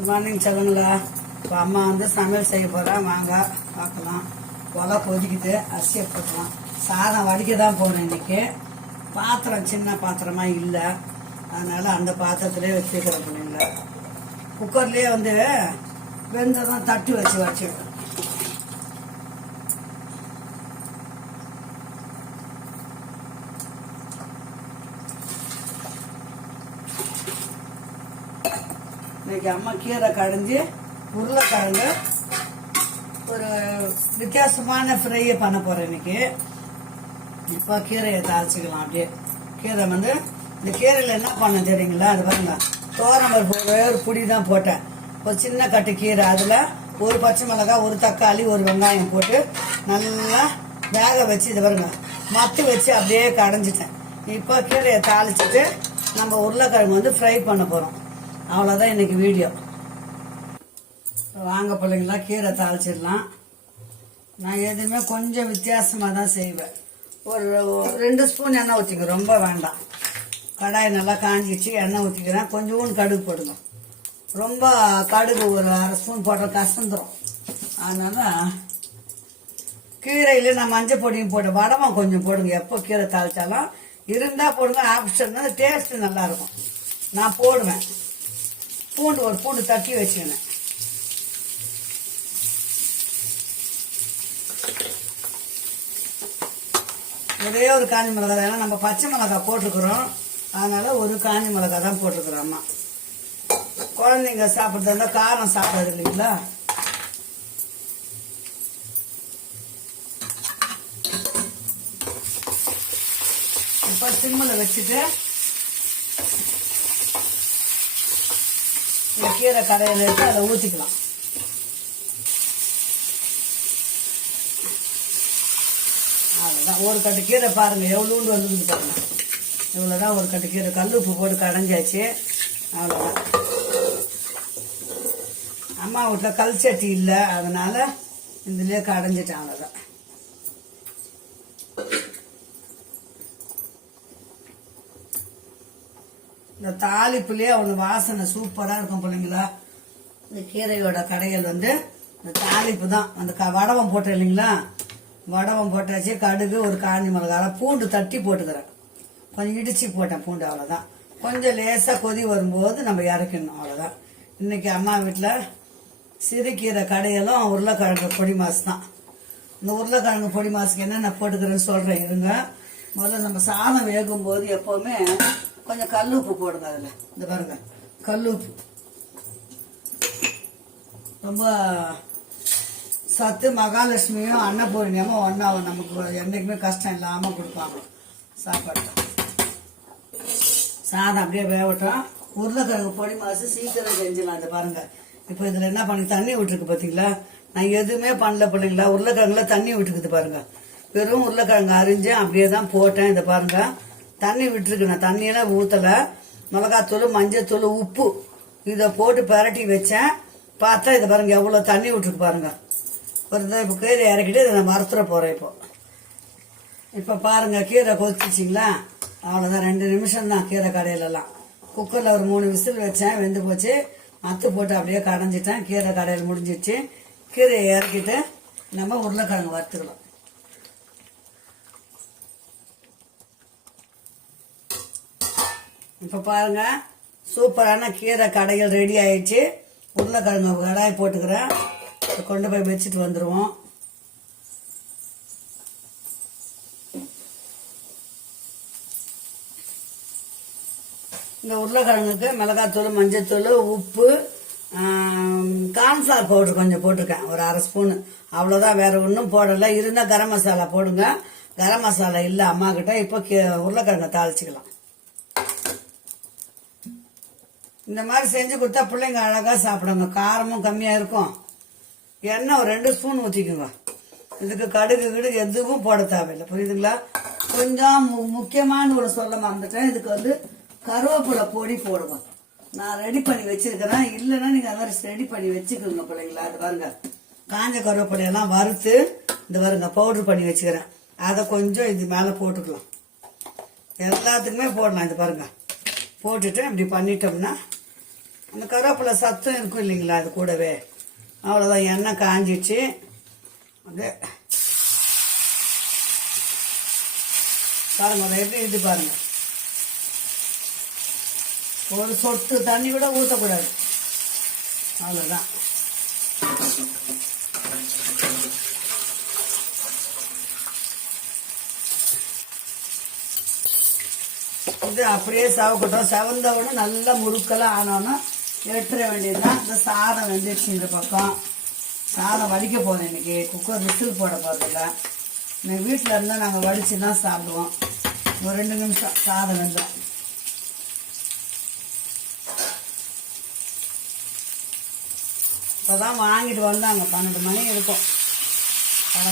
Good morning சொல்லுங்களா. இப்போ அம்மா வந்து சமையல் செய்ய போகிறேன், வாங்க பார்க்கலாம். ஒலை கொதிக்குது, அரிசியை போட்டுக்கலாம். சாதம் வடிக்க தான் போகணும் இன்னைக்கு. பாத்திரம் சின்ன பாத்திரமா இல்லை, அதனால அந்த பாத்திரத்திலே வச்சுக்கிறேன் பிள்ளைங்கள. குக்கர்லேயே வந்து வெந்ததும் தட்டு வச்சுடுவேன். இன்னைக்கு அம்மா கீரை கடைஞ்சி உருளைக்கிழங்கு ஒரு வித்தியாசமான ஃப்ரையை பண்ண போறேன் இன்னைக்கு. இப்போ கீரையை தாளிச்சுக்கலாம். அப்படியே கீரை வந்து இந்த கீரையில் என்ன பண்ண தெரியுங்களா, அது பாருங்க, தோரம்பருப்பு ஒரு புடி தான் போட்டேன். ஒரு சின்ன கட்டு கீரை, அதில் ஒரு பச்சை மிளகாய், ஒரு தக்காளி, ஒரு வெங்காயம் போட்டு நல்லா வேக வச்சு இது பாருங்க மத்து வச்சு அப்படியே கடைஞ்சிட்டேன். இப்போ கீரையை தாளிச்சுட்டு நம்ம உருளைக்கிழங்கு வந்து ஃப்ரை பண்ண போகிறோம். அவ்வளோதான் இன்னைக்கு வீடியோ. வாங்க பிள்ளைங்களா, கீரை தாளிச்சிடலாம். நான் எதுவுமே கொஞ்சம் வித்தியாசமாக தான் செய்வேன். ஒரு 2 ஸ்பூன் எண்ணெய் ஊற்றிக்க, ரொம்ப வேண்டாம். கடாய் நல்லா காஞ்சிச்சு, எண்ணெய் ஊற்றிக்கிறேன். கொஞ்சோண்டு கடுகு போடுங்க. ரொம்ப கடுகு ஒரு 1/2 ஸ்பூன் போட்ட கசந்துடும். அதனால் கீரையில் நான் மஞ்சள் பொடியும் போட்டேன். வடகம் கொஞ்சம் போடுங்க, எப்போ கீரை தாளிச்சாலும் இருந்தால் போடுங்க. ஆப்ஷன் தான், டேஸ்ட்டு நல்லாயிருக்கும். நான் போடுவேன். பூண்டு ஒரு பூண்டு தட்டி வச்சுக்கினேன். ஒரே ஒரு காஞ்சி மிளகாய், ஏன்னா நம்ம பச்சை மிளகாய் போட்டுக்கிறோம், அதனால ஒரு காஞ்சி மிளகாய் தான் போட்டுக்கிறோம். அம்மா குழந்தைங்க சாப்பிட்றதா இருந்தால் காரம் சாப்பிடாது இல்லைங்களா. இப்போ சிம்மில் வச்சுட்டு இந்த கீரை கடையில் எடுத்து அதை ஊற்றிக்கலாம். அதுதான் ஒரு கட்டு கீரை பாருங்க, எவ்வளோண்டு வந்துருக்கு பாருங்க. இவ்வளோதான் ஒரு கட்டு கீரை. கல் உப்பு போட்டு கடைஞ்சாச்சு. அவ்வளோதான். அம்மா வீட்டில் கல் சட்டி இல்லை, அதனால இதுலேயே கடைஞ்சிட்டேன். அவ்வளோதான். இந்த தாளிப்புலேயே ஒன்று வாசனை சூப்பராக இருக்கும் பிள்ளைங்களா. இந்த கீரையோட கடைகள் வந்து இந்த தாளிப்பு தான். அந்த வடகம் போட்டேன் இல்லைங்களா, வடகம் போட்டாச்சு. கடுகு, ஒரு காஞ்சி மிளகாய், பூண்டு தட்டி போட்டுக்கிறேன். கொஞ்சம் இடிச்சு போட்டேன் பூண்டு. அவ்வளோதான். கொஞ்சம் லேசாக கொதி வரும்போது நம்ம இறக்கணும். அவ்வளோதான். இன்னைக்கு அம்மா வீட்டில் சிறுகீரை கடையிலும் உருளைக்கிழங்கு பொடி மாசு தான். இந்த உருளைக்கிழங்கு பொடி மாசுக்கு என்னென்ன போட்டுக்கிறேன்னு சொல்கிறேன் இருங்க. முதல்ல நம்ம சாதம் வேகும் போது எப்போவுமே கொஞ்சம் கல் உப்பு போடுங்க. அதில் இந்த பாருங்க, கல் உப்பு ரொம்ப சத்து. மகாலட்சுமியும் அன்னபூர்ணியமும் ஒன்றா நமக்கு என்றைக்குமே கஷ்டம் இல்லாமல் கொடுப்பாங்க சாப்பாடு. சாதம் அப்படியே வேகட்டும். உருளைக்கிழங்கு பொடி மாசு சீக்கிரம் செஞ்சிடலாம். இந்த பாருங்க, இப்போ இதில் என்ன பண்ணி தண்ணி விட்டுருக்கு பார்த்தீங்களா. நான் எதுவுமே பண்ணல பிள்ளைங்களா. உருளைக்கிழங்குல தண்ணி விட்டுருக்குது பாருங்க. வெறும் உருளைக்கிழங்கு அரிஞ்சேன், அப்படியே தான் போட்டேன். இதை பாருங்க, தண்ணி விட்டுருக்கு. நான் தண்ணியெல்லாம் ஊற்றலை. மிளகாத்தூள், மஞ்சத்தூள், உப்பு இதை போட்டு பரட்டி வச்சேன். பார்த்தா இதை பாருங்க எவ்வளோ தண்ணி விட்டுருக்கு பாருங்க. ஒரு இப்போ கீரை இறக்கிட்டு இதை நான் மறுத்துற போகிறேன். இப்போ பாருங்க, கீரை கொதிச்சிச்சிங்களா. அவ்வளோதான். 2 நிமிஷம் தான் கீரை கடையிலலாம். குக்கரில் ஒரு 3 விசில் வச்சேன், வெந்து போச்சு. மத்து போட்டு அப்படியே கடைஞ்சிட்டேன். கீரை கடையில் முடிஞ்சிச்சு. கீரையை இறக்கிட்டு நம்ம உருளைக்கிழங்கு வறுத்துக்கலாம். இப்போ பாருங்க, சூப்பரான கீரை கடைகள் ரெடி ஆயிடுச்சு. உருளைக்கிழங்கு கடாய் போட்டுக்கிறேன். கொண்டு போய் வச்சுட்டு வந்துடுவோம். இந்த உருளைக்கிழங்குக்கு மிளகாத்தூள், மஞ்சத்தூள், உப்பு, கார்ன்ஃப்ளவர் பவுடர் கொஞ்சம் போட்டிருக்கேன், ஒரு 1/2 ஸ்பூனு. அவ்வளோதான், வேற ஒன்றும் போடலை. இருந்தால் கரம் மசாலா போடுங்க. கரம் மசாலா இல்லை அம்மா கிட்ட. இப்போ உருளைக்கிழங்கை தாளிச்சிக்கலாம். இந்த மாதிரி செஞ்சு கொடுத்தா பிள்ளைங்க அழகாக சாப்பிடுங்க. காரமும் கம்மியாக இருக்கும். எண்ணெய் ஒரு 2 ஸ்பூன் ஊற்றிக்குங்க. இதுக்கு கடுகு கிடுகு எதுவும் போட தேவையில்லை, புரியுதுங்களா. கொஞ்சம் முக்கியமான ஒரு சொல்ல மறந்துட்டேன். இதுக்கு வந்து கருவேப்பிலை பொடி போடுவோம். நான் ரெடி பண்ணி வச்சிருக்கிறேன். இல்லைன்னா நீங்கள் அந்த மாதிரி ரெடி பண்ணி வச்சுக்கோங்க பிள்ளைங்களா. அது பாருங்க, காஞ்ச கருவேப்பிலையெல்லாம் வறுத்து இந்த பாருங்க பவுடர் பண்ணி வச்சுக்கிறேன். அதை கொஞ்சம் இது மேலே போட்டுக்கலாம். எல்லாத்துக்குமே போடலாம். இது பாருங்க, போட்டுட்டு இப்படி பண்ணிட்டோம்னா இந்த கருவேப்பிலை சத்தம் இருக்கும் இல்லைங்களா, அது கூடவே. அவ்வளோதான், எண்ணெய் காஞ்சிச்சு. அப்படியே பாருங்க, அதை எப்படி இது பாருங்க. ஒரு சொட்டு தண்ணி கூட ஊற்றக்கூடாது. அவ்வளோதான். இது அப்படியே சவக்கட்டும். செவந்தவொடனே நல்லா முறுக்கெல்லாம் ஆனோன்னா எடுத்துட வேண்டியதுதான். இந்த சாதம் வெந்துடுச்சு. இந்த பக்கம் சாதம் வடிக்க போகிறேன். இன்னைக்கு குக்கர் விசில் போட போகிறதில்ல. இன்னைக்கு வீட்டில் இருந்தால் நாங்கள் வடித்து தான் சாப்பிடுவோம். ஒரு 2 நிமிஷம் சாதம் வெந்தோம். இப்போ தான் வாங்கிட்டு வந்தாங்க. 12 மணி இருக்கும்.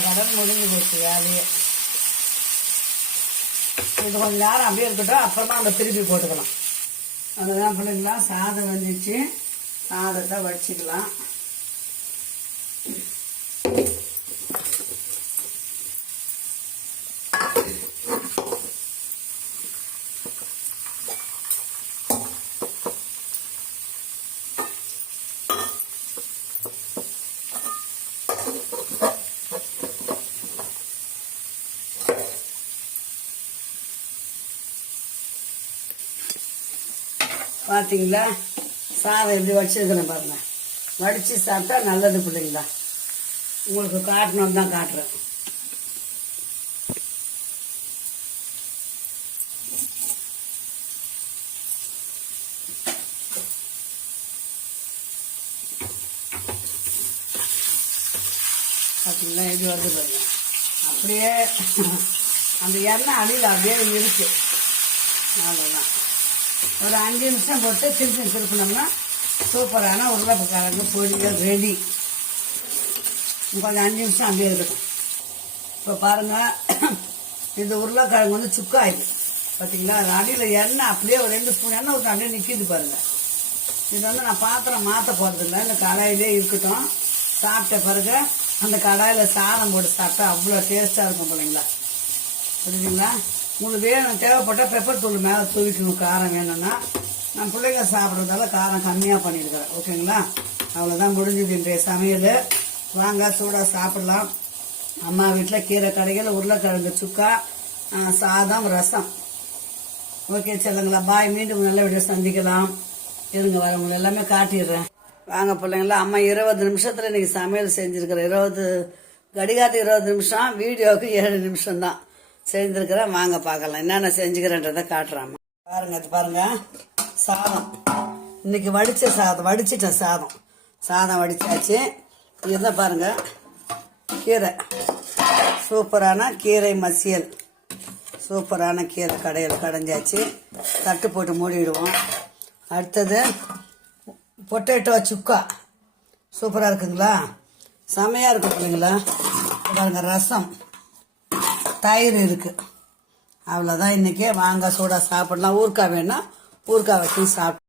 கடன் முடிஞ்சு போச்சு வேலையே. இது கொஞ்சம் நேரம் அப்படியே இருக்கட்டும், அப்புறமா நம்ம திருப்பி போட்டுக்கலாம். அதுதான் பிள்ளைங்களா, சாதம் வந்துச்சு. சாதத்தை வடிச்சிக்கலாம். பார்த்தீங்களா, சாதம் எப்படி வடிச்சிருக்கிறேன் பாருங்க. வடித்து சாப்பிட்டா நல்லது பிள்ளைங்களா. உங்களுக்கு காட்டணும்னு தான் காட்டுறேன். பார்த்தீங்களா எப்படி வருது பாருங்க. அப்படியே அந்த எண்ணெய் அடியில் அப்படியே இருக்கு. அவ்வளோதான். ஒரு 5 நிமிஷம் போட்டு திருப்பினோம்னா சூப்பரான உருளைக்கிழங்கு பொரியல் ரெடி. கொஞ்சம் 5 நிமிஷம் அப்படியே இருக்கும். இப்போ பாருங்கள், இந்த உருளைக்கிழங்கு வந்து சுக்காயுது. பார்த்தீங்களா, அது அடியில் எண்ணெய் அப்படியே ஒரு 2 ஸ்பூன் எண்ணெய் விட்டு அப்படியே நிற்கிது பாருங்கள். இது வந்து நான் பாத்திரம் மாற்ற போகிறதில்ல, இந்த கடாயிலே இருக்கட்டும். சாப்பிட்ட பிறகு அந்த கடாயில் சாதம் போட்டு சாப்பிட்டா அவ்வளோ டேஸ்ட்டாக இருக்கும் பிள்ளைங்களா. புரியுதுங்களா? உங்களுக்கு வேணும், தேவைப்பட்டால் பெப்பர் தூள் மேலே தூவிக்கணும். காரம் வேணும்னா. நான் பிள்ளைங்க சாப்பிட்றதால காரம் கம்மியாக பண்ணியிருக்கிறேன். ஓகேங்களா? அவ்வளோதான், முடிஞ்சது இன்றைய சமையல். வாங்க சூடாக சாப்பிடலாம். அம்மா வீட்டில் கீரை கடைகள், உருளைக்கிழங்கு சுக்கா, சாதம், ரசம். ஓகே சொல்லுங்களா, பாய். மீண்டும் நல்ல வீடியோ சந்திக்கலாம். இருங்க, வரவங்களை எல்லாமே காட்டிடுறேன். வாங்க பிள்ளைங்களா, அம்மா 20 நிமிஷத்தில் இன்னைக்கு சமையல் செஞ்சுருக்கிறேன். கடிகாரத்து 20 நிமிஷம், வீடியோவுக்கு 7 நிமிஷம் தான் செஞ்சுருக்கிறேன். வாங்க பார்க்கலாம் என்னென்ன செஞ்சுக்கிறேன்றதை காட்டுறாம. பாருங்க, அது பாருங்க, சாதம் இன்னைக்கு வடித்த சாதம். வடிச்சிட்டேன் சாதம் வடிச்சாச்சு. இதுதான் பாருங்க, கீரை, சூப்பரான கீரை மசியல். சூப்பரான கீரை கடைஞ்சாச்சு. தட்டு போட்டு மூடிடுவோம். அடுத்தது பொட்டேட்டோ சுக்கா. சூப்பராக இருக்குங்களா, செமையாக இருக்கு இல்லைங்களா. பாருங்க, ரசம், தயிர் இருக்கு. அவ்வளோதான் இன்னைக்கு. வாங்க சூடாக சாப்பிடலாம். ஊறுகாய் வேணா ஊறுகாய் வச்சு சாப்பிட்டு